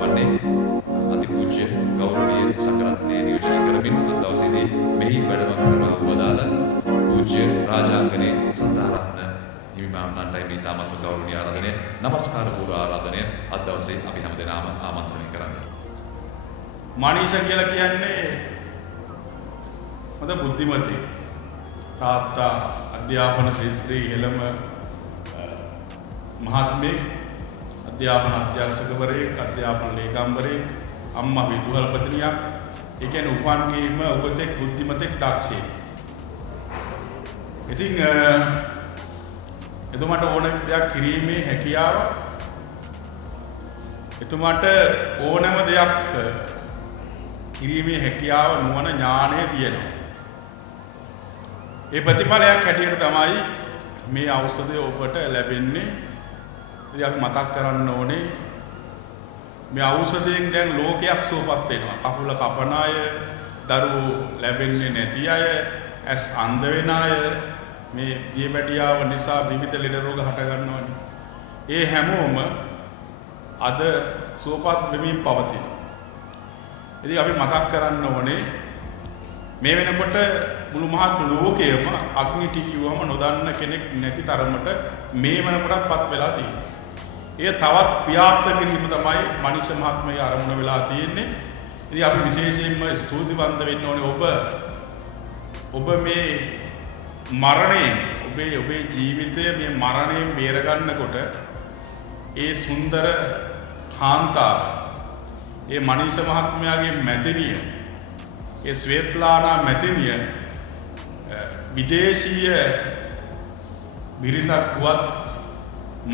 වන්නේ අතිපූජ්‍ය ගෞරවනීය සංඝරත්නයේ නියෝජනය කරමින් අද දවසේදී මෙහි වැඩම කරනවා වදාළ පූජ්‍ය රාජාංගනේ සන්දාරත්න හිමිමාමන්ටයි මේ තාමත්ම ගෞරවනීය ආරාධනය නමස්කාර පූර්ව ආරාධනය අද දවසේ අපි හැමදෙනාම ආමන්ත්‍රණය කරන්නේ. මනීෂ කියලා කියන්නේ හොඳ බුද්ධිමතෙක්. තාත්තා අධ්‍යාපන ශාස්ත්‍රයේ ඉහළම මහත්මයෙක්, අධ්‍යාපන අධ්‍යක්ෂකවරයෙක්, අධ්‍යාපන ලේකම්වරයෙක්, අම්මා විදුහල්පතිනියක්. ඒ කියන්නේ උපන්ගේම උගතෙක්, බුද්ධිමතෙක්, දක්ෂයෙක්. ඉතින් එතුමාට ඕන දෙයක් කිරීමේ හැකියාව, එතුමාට ඕනම දෙයක් කිරීමේ හැකියාව, නුවණ, ඥානය තියෙනවා. ඒ ප්‍රතිඵලයක් හැටියට තමයි මේ ඖෂධය ඔබට ලැබෙන්නේ. ඉතින් අපි මතක් කරන්න ඕනේ මේ ඖෂධයෙන් දැන් ලෝකයක් සුවපත් වෙනවා. කකුල කපන අය, දරුවෝ ලැබෙන්නේ නැති අය, ඇස් අන්ධ වෙන අය, මේ දියබැඩියාව නිසා විවිධ ලෙඩ රෝග හට ගන්නවානේ. ඒ හැමෝම අද සුවපත් වෙමින් පවතිනවා. ඉතින් අපි මතක් කරන්න ඕනේ මේ වෙනකොට මුළු මහත් ලෝකයේම අග්නිටි කිව්වම නොදන්න කෙනෙක් නැති තරමට මේ වෙනකොටත්පත් වෙලා තියෙනවා. ඒ තවත් ව්‍යාප්ත කිරීම තමයි මනීෂ මහත්මයාගේ අරමුණ වෙලා තියෙන්නේ. ඉතින් අපි විශේෂයෙන්ම ස්තුතිවන්ත වෙන්න ඕනේ ඔබ මේ මරණයෙන් ඔබේ ජීවිතය මේ මරණයෙන් බේරගන්නකොට ඒ සුන්දර කාන්තාව, ඒ මනීෂ මහත්මයාගේ මැතිනිය, ඒ ස්වේත්ලානා මැතිනිය විදේශීය බිරිඳක් වුවත්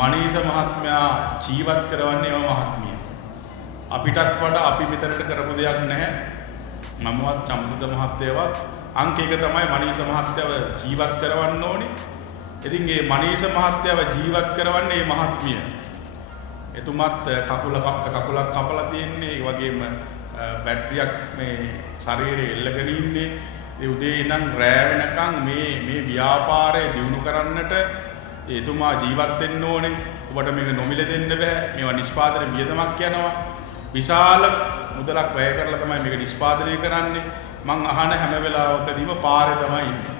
මනීෂ මහත්මයා ජීවත් කරවන්නේ මහත්මිය. අපිටත් වඩා අපි මෙතනට කරපු දෙයක් නැහැ. මමවත් චම්පිත මහත්තයවත් අංක එක තමයි මනීෂ මහත්තයව ජීවත් කරවන්න ඕනේ. ඉතින් මේ මනීෂ මහත්තයව ජීවත් කරවන්නේ මේ මහත්මිය. එතුමත් කකුලක් කපලා තියෙන්නේ. ඒ වගේම බැටරියක් මේ ශරීරයේ එල්ලගෙන ඉන්නේ. ඒ උදේ ඉඳන් රෑ වෙනකන් මේ ව්‍යාපාරය දියුණු කරන්නට එතුමා ජීවත් වෙන්න ඕනේ. ඔබට මේක නොමිල දෙන්න බෑ. මේවා නිෂ්පාදන වියදමක් යනවා. විශාල මුදලක් වැය කරලා තමයි මේක නිෂ්පාදනය කරන්නේ. මං අහන හැම වෙලාවකදීම පාරේ තමයි ඉන්නේ.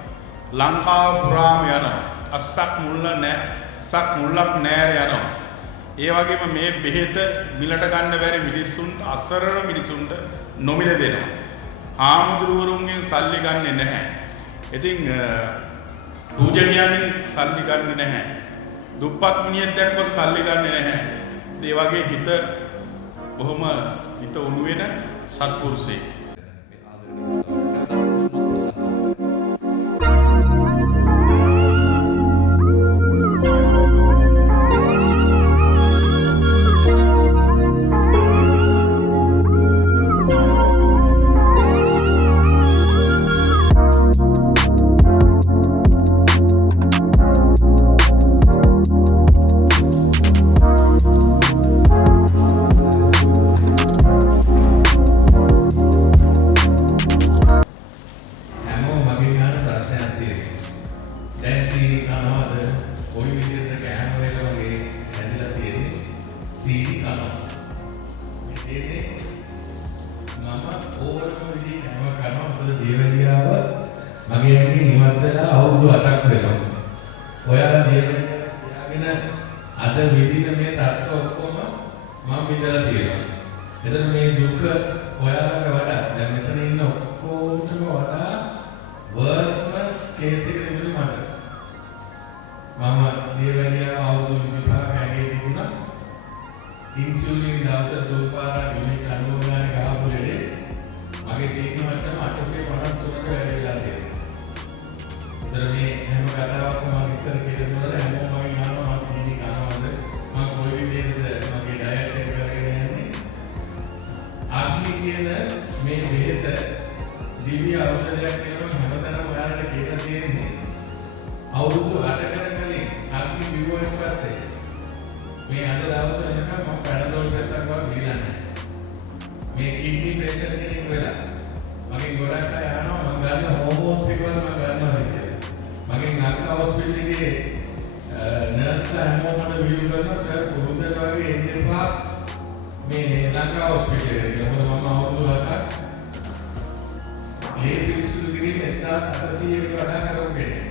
ලංකාව පුරාම යනවා. අස්සක් මුල්ලක් නෑර යනවා. ඒ වගේම මේ බෙහෙත මිලට ගන්න බැරි මිනිස්සුන්ට, අසරණ මිනිස්සුන්ට නොමිල දෙනවා. ආමුදුරුවරුන්ගෙන් සල්ලි ගන්නෙ නැහැ. ඉතින් පූජනීයයන් සල්ලි ගන්නෙ නැහැ. දුප්පත් මිනිහෙක් දැක්කොත් සල්ලි ගන්නෙ නැහැ. ඒ වගේ හිත බොහොම හිත උණු වෙන සත්පුරුෂයෙක්. මගේ ඇඟේ නිවත් වෙලා අවුරුදු 8ක් වෙනවා. ඔයාලා දියගෙන අද විඳින මේ තත්ත්ව ඔක්කොම මම විඳලා තියෙනවා. එතන මේ දුක ඔයාලට වඩා දැන් මෙතන ඉන්න ඔක්කොටම වඩා වර්ස්ම කේස් එක තිබුණේ මට. මම දියවැඩියා අවුරුදු 25ක් ඇඟේ තිබුණා. ඉන්සුලින් දවස් තුන්පාරක් යුනිට් 90 ගානක් ගහපු ලෙඩේ මගේ සීනි මට්ටම 853ක වැඩිලා තියෙනවා. මේ හැම කතාවක්ම මම ඉස්සර කියනකොට හැමෝම වගේ නම මම සීනි කනවාද මම කොයි විදිහටද මගේ ඩයට් එක කරගෙන යන්නේ. අග්නි කියන මේ බෙහෙත දිව්‍ය ඖෂධයක් කියනවා. හැමතැනම ඔයාලට කියලා තියෙන්නේ අවුරුදු 8කට කලින් අග්නි බිව්වෙන් පස්සේ මේ අද දවසේ වෙනකම් මම පැනඩෝල් එකක් වගේ බීලා නැහැ. මේ කිඩ්නි ප්‍රෙෂර් කෙනෙක් වෙලා මගේ ගොඩක් අය අහනවා මම ගන්න හෝමෝන්ස් එක වල මම ගන්නවා කියලා. මගේ නර්ක හොස්පිටල් එකේ නර්ස්ලා හැමෝම මට වීඩියෝ කරනවා සර් කොහොමද වගේ එන්න එපා මේ ලංකා හොස්පිටල් එකේ මොකද මම අවුරුදු 7ක් ලේ පිරිසිදු කිරීම 1800ක වඩා කරපු කෙනෙක්.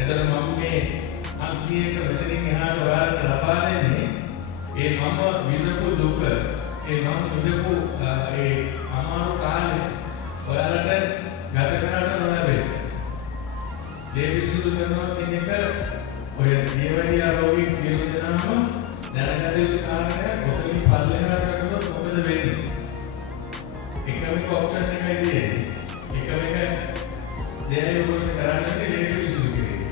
එතන මම මේ අන්තිමේට මෙතනින් එහාට ඔයාලට ලබා දෙන්නේ ඒ මම විඳපු දුක, ඒ මම විඳපු ඒ අමාරු කාලේ ඔයාලට ගත කරන්න නොලැබෙන්නේ. ලේ පිරිසිදු කරනවා කියන එක ඔය දියවැඩියා රෝගීන් සියලු දෙනාම දැනගත යුතු කාරණයක්. ඔතනින් පල්ලෙහාට ගියොත් මොකද වෙන්නේ? එකම ඔප්ෂන් එකයි තියෙන්නේ. එකම දෙයක් ඔයගොල්ලෝ කරන්නේ ලේ පිරිසිදු කිරීම.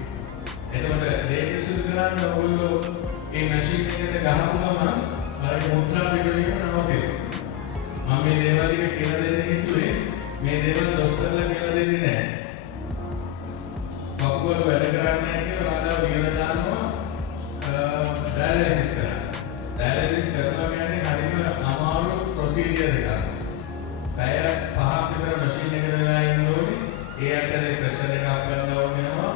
එතකොට ලේ පිරිසිදු කරන්න ඔයගොල්ලෝ මේ මැෂින් එකට ගහපු ගමන් අර මුත්‍රා පිටවීම නවතිනවා. මම මේ දේවල් ටික කියලා දෙන්න හිතුවේ මේ දේවල් දොස්තරලා කියලා දෙන්නේ නැහැ. කකුල වැඩ කරන්නේ කියලා ඔයාලා කියලා දානවා ඩයලිසිස් කරන්න. ඩයලිසිස් කරනවා කියන්නේ හරිම අමාරු ප්‍රොසීජර් එකක්. පැය 5ක් විතර මැෂින් එකේ වෙලා ඉන්න ඕනේ. ඒ අතරේ ප්‍රෙෂර් එක අප් කරන්න ඕනේ වෙනවා.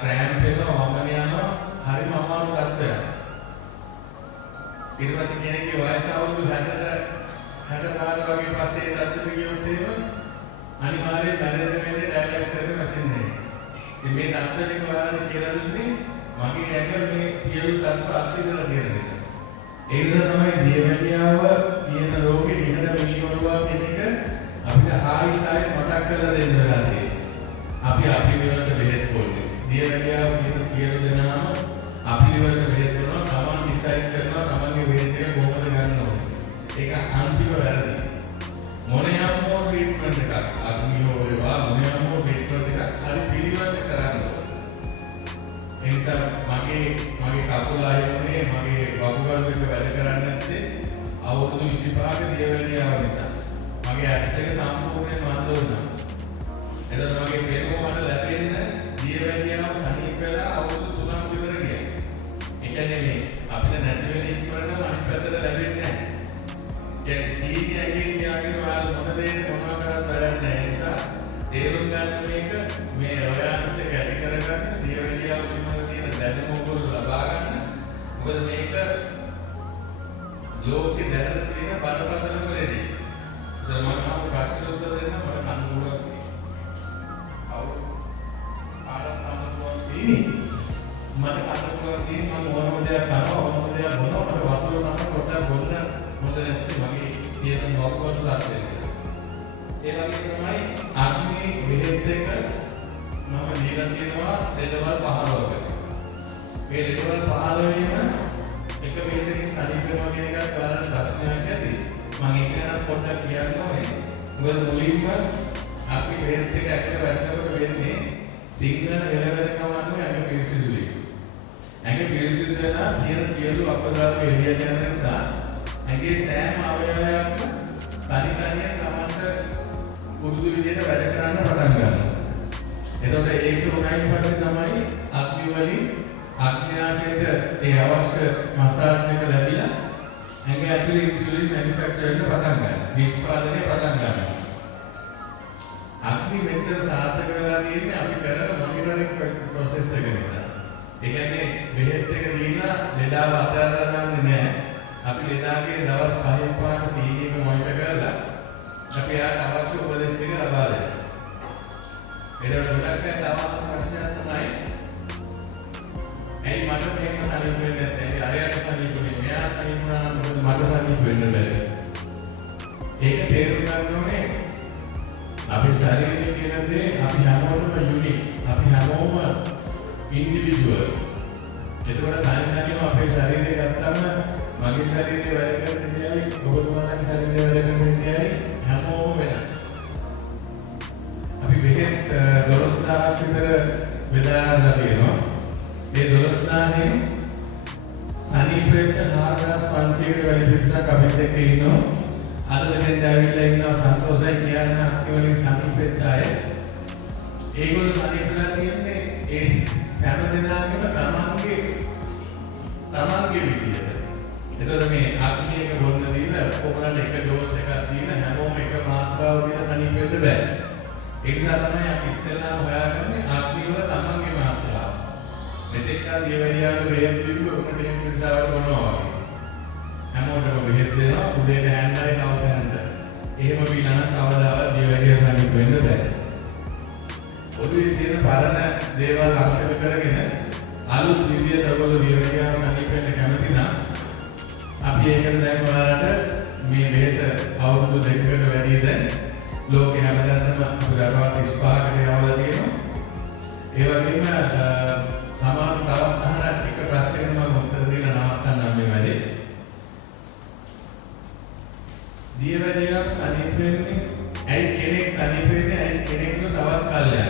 ක්‍රෑම්ප් වෙනවා, වමන යනවා. හරිම අමාරු තත්ත්වයක්. ඊට පස්සේ කෙනෙක්ගේ වයස අවුරුදු 60 වගේ පස්සේ ඒ තත්ත්වෙට ගියොත් එහෙම අනිවාර්යයෙන් මැරෙන්න වෙන්නේ ඩයලිසිස් කරන මැෂින් එකේ. ඉතින් මේ තත්ත්වෙට ඔයාලට කියලා දුන්නේ මගේ ඇඟ මේ සියලු තත්ත්ව අත්විඳලා තියෙන නිසා. ඒ නිසා තමයි දියවැඩියාව කියන රෝගේ නිහඬ මිනිවරුවා කියන එක අපිට ආයෙත් මතක් කරලා දෙන්න වෙලා තියෙනවා. අපි වෙනට බෙහෙත් බොන්නේ. දියවැඩියාව කියන සියලු දෙනාම අපි වෙනට බෙහෙත් බොනවා. තමන් ඩිසයිඩ් කරනවා තමන්ගේ බෙහෙත් එක කොහොමද ගන්න ඕනේ. ඒක අන්තිම වැරදි. මොනියම්මෝ ට්‍රීට්මන්ට් එකක් අග්නියෝ වේවා මොනියම්මෝ ට්‍රීට්මන්ට් එකක් හරි පිළිවෙලට කරන්න ඕනේ. ඒ නිසා මගේ කකුල ආයතනයේ මගේ වකුගඩු එක වැඩ කරන්නේ නැත්තේ අවුරුදු 25ක දියවැඩියාව නිසා. මගේ ඇස් දෙක සම්පූර්ණයෙන් වඳ වුණා. එතන මගේ පෙනුම මට ලැබෙන්නේ දියවැඩියාව සනීප වෙලා අවුරුදු 3ක් විතර ගියා. ඒ කියන්නේ මේ අපිට නැති වෙන ඉක්මනට අනිත් පැත්තට ලැබෙන්නේ නැහැ. ඒ සීනියගෙන් යාගෙන ඔයාලා මොන දේ මොනවා කරත් වැඩක් නැහැ. ඒ නිසා තේරුම් ගන්න මේක මේ ඔයාලට ඇති කරගන්න දියවැඩියාව පිළිබඳ තියෙන දැනුම ඔයගොල්ලෝ ලබා ගන්න. මොකද මේක ලෝකේ දැනට තියෙන බරපතලම රෙඩි. දැන් මම ප්‍රශ්න උත්තර දෙන්න මට කනුගුණක් තියෙනවා. මට කනුගුණක් තියෙනවා. මම ඕනම දෙයක් කරනවා, ඕනම දෙයක් බොනවා. මට වතුර තමයි පොඩ්ඩක් බොන්න හොඳ නැති මගේ තියෙන මොකක්වත් දාන්නේ. ඒ වගේ තමයි අග්නි බෙහෙත් එක මම දීලා තියෙනවා ලෙඩවල් 15ක. මේ ලෙඩවල් 15 වීම එක බෙහෙතකින් සනීප වෙනවා කියන එකත් ඔයාලට ප්‍රශ්නයක් ඇති. මම ඒක ගැන පොඩ්ඩක් කියන්න ඕනේ. මොකද මුලින්ම අපි බෙහෙත් එක ඇතුලේ වැටෙනකොට වෙන්නේ සිංහල එළවෙනකම අනුව ඇඟ පිරිසිදු වෙයි. ඇඟ පිරිසිදු වෙනා තියෙන සියලු අපද්‍රව්‍ය එළියට යන නිසා ඇඟේ සෑම අවයවයක්ම තනියෙන් තමන්ට පුරුදු විදිහට වැඩ කරන්න පටන් ගන්නවා. එතකොට ඒක උනායින් පස්සේ තමයි අග්නි වලින් අග්න්‍යාශයට ඒ අවශ්‍ය මසාජ් එක ලැබිලා ඇඟ ඇතුලේ ඉන්සුලින් මැනුෆැක්චර් වෙන්න පටන් ගන්නවා. නිෂ්පාදනය පටන් ගන්නවා. අග්නි මෙතන සාර්ථක වෙලා තියෙන්නේ අපි කරන මොනිටරින් ප්‍රොසෙස් එක නිසා. ඒ කියන්නේ බෙහෙත් එක දීලා ලෙඩාව අතහැරලා දාන්නේ නැහැ. අපි ලෙඩාගේ දවස් 5න් පාන සීනි එක මොනිටර් කරලා අපි අවශ්‍ය උපදෙස් ටික ලබා දෙනවා. ඒකට ගොඩක් අය තවත් ප්‍රශ්නයක් තමයි ඇයි මට මේක හරියට වෙන්නේ නැත්නම් අරයට හරියට වෙන්නේ මෙයා හරියට වුණා නම් මොකද මට හරියට වෙන්න බැහැ. ඒක තේරුම් ගන්න ඕනේ අපේ ශරීරයේ කියන දේ අපි හැමෝටම යුනික්. අපි හැමෝම ඉන්ඩිවිජුවල්. ඒකවල තනියම අපේ ශරීරය ගත්තාම මගේ ශරීරය වැඩ කරන දෙයයි ඔබතුමාගේ ශරීරය වැඩ කරන දෙයයි හැමෝම වෙනස්. අපි බෙහෙත් 12000ක් විතර බෙදාලා තියෙනවා. ඒ 12000න් සනීප වෙච්ච 4500කට වැඩි පිරිසක් අපිත් එක්ක ඉන්නවා. අද දෙන්න ඇවිල්ලා ඉන්නවා සන්තෝෂයි කියන අක්කවලින් සනීප වෙච්ච අය. ඒගොල්ලෝ සනීපලා තියෙන්නේ ඒ හැම දෙනාගේම තමන්ගේ විදියට. එතකොට මේ අග්නියක බොන්න දීලා ඔක්කොමලට එක ඩෝස් එකක් දීලා හැමෝම එක මාත්‍රාව දීලා සනීප වෙන්න බෑ. ඒ නිසා තමයි අපි ඉස්සෙල්ලාම හොයාගන්නේ අග්නිය වල තමන්ගේ මාත්‍රාව. මෙතෙක් කල් දියවැඩියාවල බෙහෙත් දීලා ඔන්න දෙහින් පිටසාවල බොනවා වගේ. හැමෝම වෙලාවකටම බෙහෙත් දෙනවා උදේට හැන්දයි අවසන්ට. එහෙම පිනන කවදාවත් දියවැඩිය සමීප වෙන්න බෑ. ඔළුවේ තියෙන පරණ දේවල් අමතක කරගෙන අලුත් විදියට ඔයගොල්ලෝ දියවැඩිය සමීප වෙන්න කැමති නම් අපි ඒකට දැන් ඔයාලට මේ බෙහෙත අවුරුදු 2කට වැඩි දැන් ලෝකේ හැමදාම පුරාවට 35කට යවලා තියෙනවා. ඒ වගේම සමාන තවත් අහන එක ප්‍රශ්නයකට මම උත්තර දෙන්න නවත්තන්නම් මේ වැඩේ. දියවැඩිය සනීප වෙන්නේ ඇයි කෙනෙක් සනීප වෙන්නේ ඇයි කෙනෙක්ව තවත් කල්යන්නේ.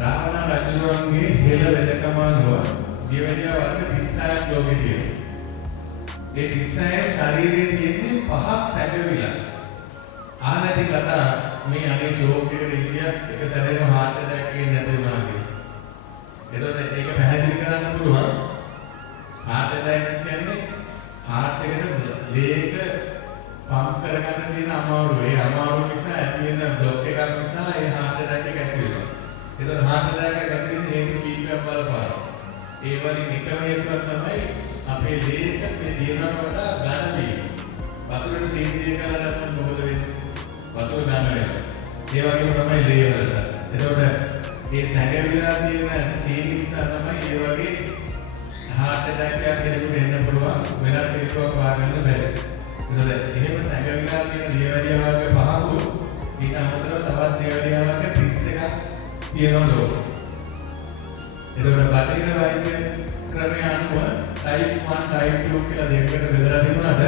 රාවණ රජුගේ හෙළ වෙදකම අනුව දියවැඩිය වර්ග 36ක් ලෝකේ තියෙනවා. ඒ 36 ශරීරයේ තියෙන්නේ 5ක් සැකවිලා. ආනති කතා මේ අනේ ෂෝක් එකට ඉන්දියා එක සැරේම heart attack එකෙන් නැති වුණා කියලා. එතකොට ඒක පැහැදිලි කරන්න පුළුවන්. heart attack කියන්නේ heart එකට ලේක පම්ප් කරගන්න තියෙන අමාරුව. ඒ අමාරුව නිසා ඇති වෙන බ්ලොක් එකක් නිසා ඒ heart attack එක ඇති වෙනවා. එතකොට heart attack එක ඇති වෙන්නේ හේතු කීපයක් බලපානවා. ඒ වලින් එකම හේතුවක් තමයි අපේ ලේක මේ දිනනට වඩා ඝන වීම. වතුරට සීතල කරලා නැත්නම් මොකද වෙන්නේ? වතුර ඝන වෙනවා. ඒ වගේම තමයි ලේ වලට. එතකොට මේ සැඟවිලා තියෙන සීනි නිසා තමයි ඒ වගේ heart attack එකක් කෙනෙකුට එන්න පුළුවන්. වෙනත් හේතුවක් හොයාගන්න බැහැ. එතකොට එහෙම සැඟවිලා තියෙන දියවැඩිය වර්ග පහක ඊට අමතරව තවත් දියවැඩිය වර්ග 31ක් තියෙනවා ලෝකෙ. එතකොට බටහිර වෛද්‍ය ක්‍රමය අනුව type 1 type 2 කියලා දෙකකට බෙදලා තිබුණාට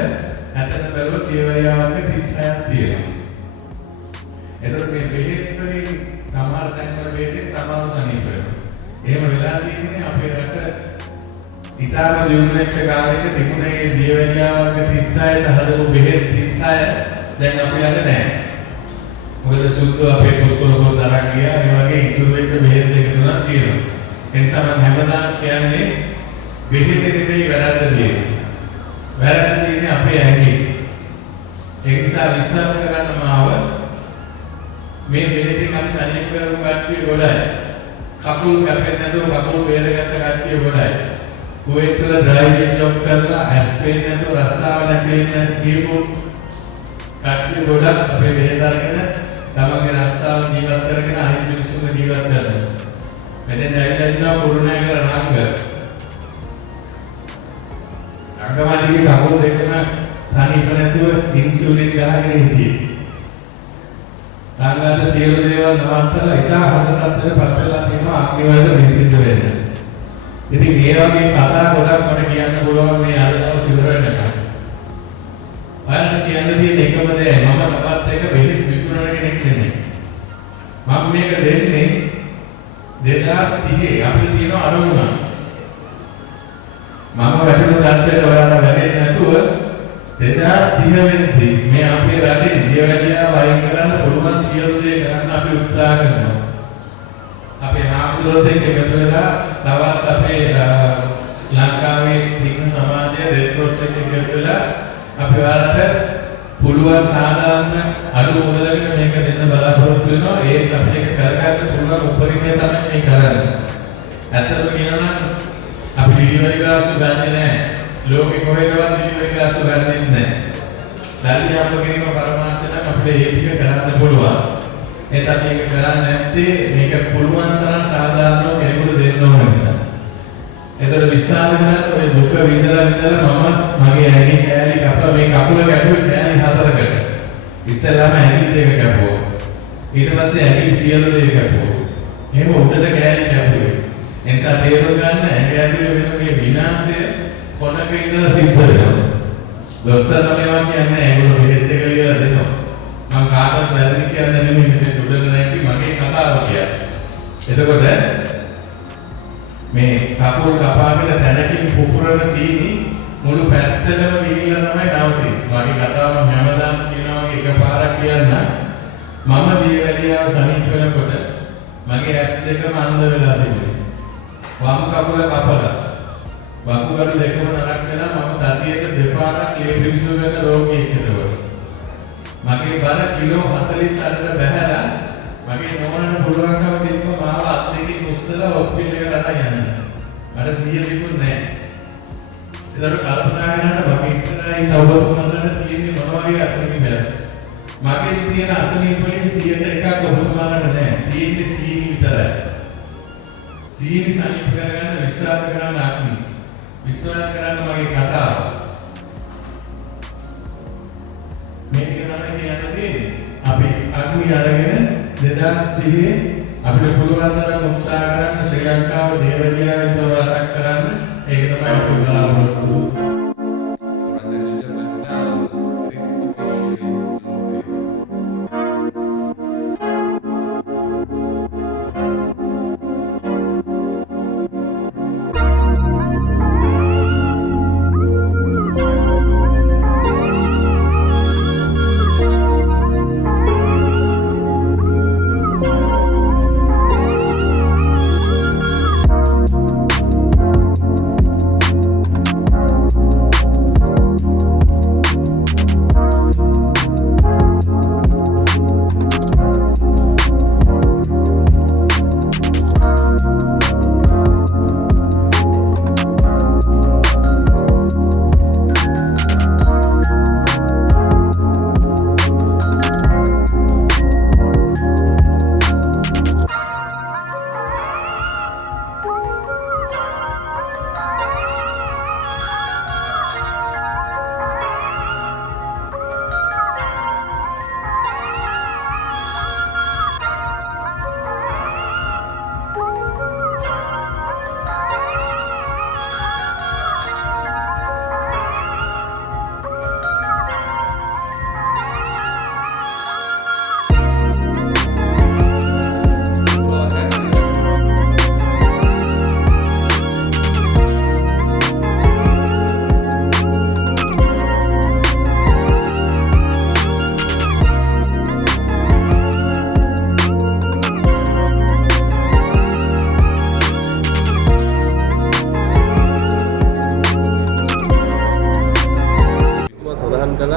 ඇත්තට බැලුවොත් දියවැඩිය වර්ග 36ක් තියෙනවා. එතකොට මේ බෙහෙත් වලින් සමහර තැන්වල බෙහෙත් සමාන සනීප වෙනවා. එහෙම වෙලා තියෙන්නේ අපේ රට ඉතාලම දියුණු වෙච්ච කාලෙක තිබුණේ දියවැඩිය වර්ග 36ට හදපු බෙහෙත් 36 දැන් අපි ළඟ නැහැ. මොකද සුද්ධ අපේ පුස්කොළ පොත් අරන් ගියා. ඒ වගේ ඉතුරු වෙච්ච බෙහෙත් දෙක තුනක් තියෙනවා. ඒ නිසා මම හැමදාම කියන්නේ බෙහෙත් නෙමෙයි වැරද්ද තියෙන්නේ. වැරද්ද තියෙන්නේ අපේ ඇඟේ. ඒ නිසා විශ්වාස කරන්න මාව මේ බෙහෙතෙන් අපි සනීප කරපු කට්ටිය ගොඩයි. කකුල් කැපෙන්නේ නැතුව කකුල් බේරගත්ත කට්ටිය ගොඩයි. කුවේත් වල ඩ්‍රයිවිං ජොබ් කරලා ඇස්පේන් නැතුව රස්සාව නැතිවෙන්න කියපු කට්ටිය ගොඩක් අපේ බෙහෙත අරගෙන තමන්ගේ රස්සාව ජීවත් කරගෙන අනිත් මිනිස්සුන්ගේ ජීවත් කරනවා. මෙතෙන් ඇවිල්ලා ඉන්නවා කුරුණෑගල රංග. රංගමල්ලිගේ කකුල් දෙකම සනීප නැතුව ඉන්සියුලින් ගහගෙන හිටියේ. රංගාට සියලු දේවල් නවත්තලා ඉතා හද තත්ත්වයට පත් වෙලා තියෙනවා අග්නිවලට විසිද්ධ වෙන්න. ඉතින් මේ වගේ කතා ගොඩක් මට කියන්න පුළුවන් මේ අද දවස් ඉවර වෙනකම්. ඔයාලට කියන්න තියෙන එකම දේ මම තවත් එක බෙහෙත් විකුණන කෙනෙක් නෙමෙයි. මම මේක දෙන්නේ 2030 අපිට තියෙන අරමුණ. මම වැටුණු තත්ත්වයට ඔයාලා වැටෙන්නේ නැතුව 2030 වෙනදී මේ අපේ රටේ දියවැඩිය වයින් කරන්න පුළුවන් සියලු දේ කරන්න අපි උත්සාහ කරනවා. අපේ හාමුදුරුවෝ දෙක එකතු වෙලා තවත් අපේ ලංකාවේ සිංහ සමාජය රෙඩ් ක්‍රොස් එකත් එකතු වෙලා අපි ඔයාලට පුළුවන් සාධාරණ අඩු මුදලකට මේක දෙන්න බලාපොරොත්තු වෙනවා. ඒත් අපි ඒක කරගන්න පුළුවන් උපරිමය තමයි මේ කරන්නේ. ඇත්තටම කියනවා නම් අපි ඩිලිවරි ගාස්තු ගන්නෙ නැහැ. ලෝකෙ කොහෙදවත් ඩිලිවරි ගාස්තු ගන්නෙ නැහැ. ධර්මයක් වගේම පරමාර්ථ නම් අපිට ඒක කරන්න පුළුවන්. ඒත් අපි ඒක කරන්නේ නැත්තේ මේක පුළුවන් තරම් සාධාරණව කෙනෙකුට දෙන්න ඕන නිසා. එතකොට විශ්වාස කරන්න ඔය දුක විඳලා මම මගේ ඇඟේ කෑලි කපලා මේ කකුල කැපුවේ කෑලි 4කට. ඉස්සෙල්ලාම ඇඟිලි දෙක කැපුවා. ඊට පස්සේ ඇඟිලි සියලු දෙක කැපුවා. එහෙම උඩට කෑලි කැපුවේ. ඒ නිසා තේරුම් ගන්න ඇඟ ඇතුලේ වෙන මේ විනාශය කොනක ඉඳලා සිද්ධ වෙනවා. දොස්තර තමයි කියන්නේ ඒගොල්ලෝ බෙහෙත් එක ලියලා දෙනවා. මම කාටවත් වැරදි කියන්නේ නෙමෙයි මේ සුදුද නැති මගේ කතාව කියන්නේ. එතකොට මේ කකුල් කපාගෙන දැනකින් පුපුරන සීනි මුළු පැත්තටම ගිහිල්ලා තමයි නවතින්නේ. මගේ කතාව හැමදාම කියනවා එකපාරක් කියන්න මම දියවැඩියාව සනීප වෙනකොට මගේ ඇස් දෙකම අන්ධ වෙලා තිබුණේ. වම් කකුල කපලා වකුගඩු දෙකම නරක් වෙලා මම සතියේට දෙපාරක් ලේ පිරිසු ගන්න රෝගියෙක් හිටවල. මගේ බර කිලෝ 48ට බැහැලා මගේ නෝනට පුළුවන්කම තිබ්බ මාව අත් දෙකකින් උස්සලා හොස්පිටල් එකට අරන් යන්න. මට සිහිය තිබුණේ නැහැ. ඒතර කල්පනා කරනකොට මගේ ඉස්සරහා ඉන්න ඔබතුමාලට තියෙන්නේ මොන වගේ අසනීපයක්ද? මගේ තියෙන අසනීප වලින් 100ක් ඔබතුමාලට නැහැ. තියෙන්නේ සීනි විතරයි. සීනි සනීප කරගන්න විශ්වාස කරන්න අක්මි. විශ්වාස කරන්න මගේ කතාව. මේක තමයි කියන්නේ අපි අග්නි අරගෙන 2030 අපිට පුළුවන් තරම් උත්සාහ කරන්න ශ්‍රී ලංකාව දේවලියාවෙන් තොර රටක් කරන්න. ඒක තමයි අපේ බලාපොරොත්තු. Alright, ladies and gentlemen, now it is officially over.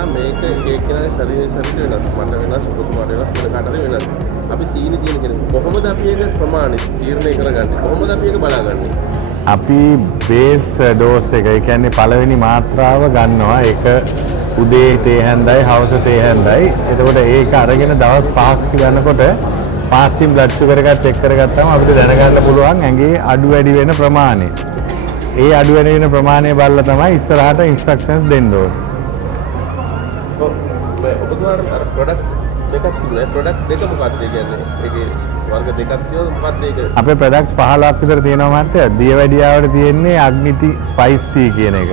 මේක එක කෙනාගේ ශරීරය වෙනස්. මට වෙනස්, ඔබතුමාට වෙනස්, වෙන කාටද වෙනස්. අපි සීනි තියෙන කෙනෙක්. කොහොමද අපි ඒක ප්‍රමාණය තීරණය කරගන්නේ? කොහොමද අපි ඒක බලාගන්නේ? අපි බේස් ඩෝස් එක, ඒ කියන්නේ පළවෙනි මාත්‍රාව ගන්නවා. ඒක උදේ තේ හැන්දයි, හවස තේ හැන්දයි. එතකොට ඒක අරගෙන දවස් 5ක් යනකොට ෆාස්ටිං බ්ලඩ් ෂුගර් එක චෙක් කරගත්තාම අපිට දැනගන්න පුළුවන් ඇඟේ අඩු වැඩි වෙන ප්‍රමාණය. ඒ අඩු වැඩි වෙන ප්‍රමාණය බලලා තමයි ඉස්සරහට ඉන්ස්ට්‍රක්ෂන්ස් දෙන්න ඕනේ. ඔබතුමාට ප්‍රොඩක්ට් දෙකක් තිබුණා. ප්‍රොඩක්ට් දෙක මොකක්ද කියන්නේ? ඒකේ වර්ග දෙකක් තියෙනවා. මොකක්ද ඒක? අපේ ප්‍රොඩක්ට්ස් 15ක් විතර තියෙනවා මන්ට. දියවැඩියාවට තියෙන්නේ අග්නිටි ස්පයිස් ටී කියන එක.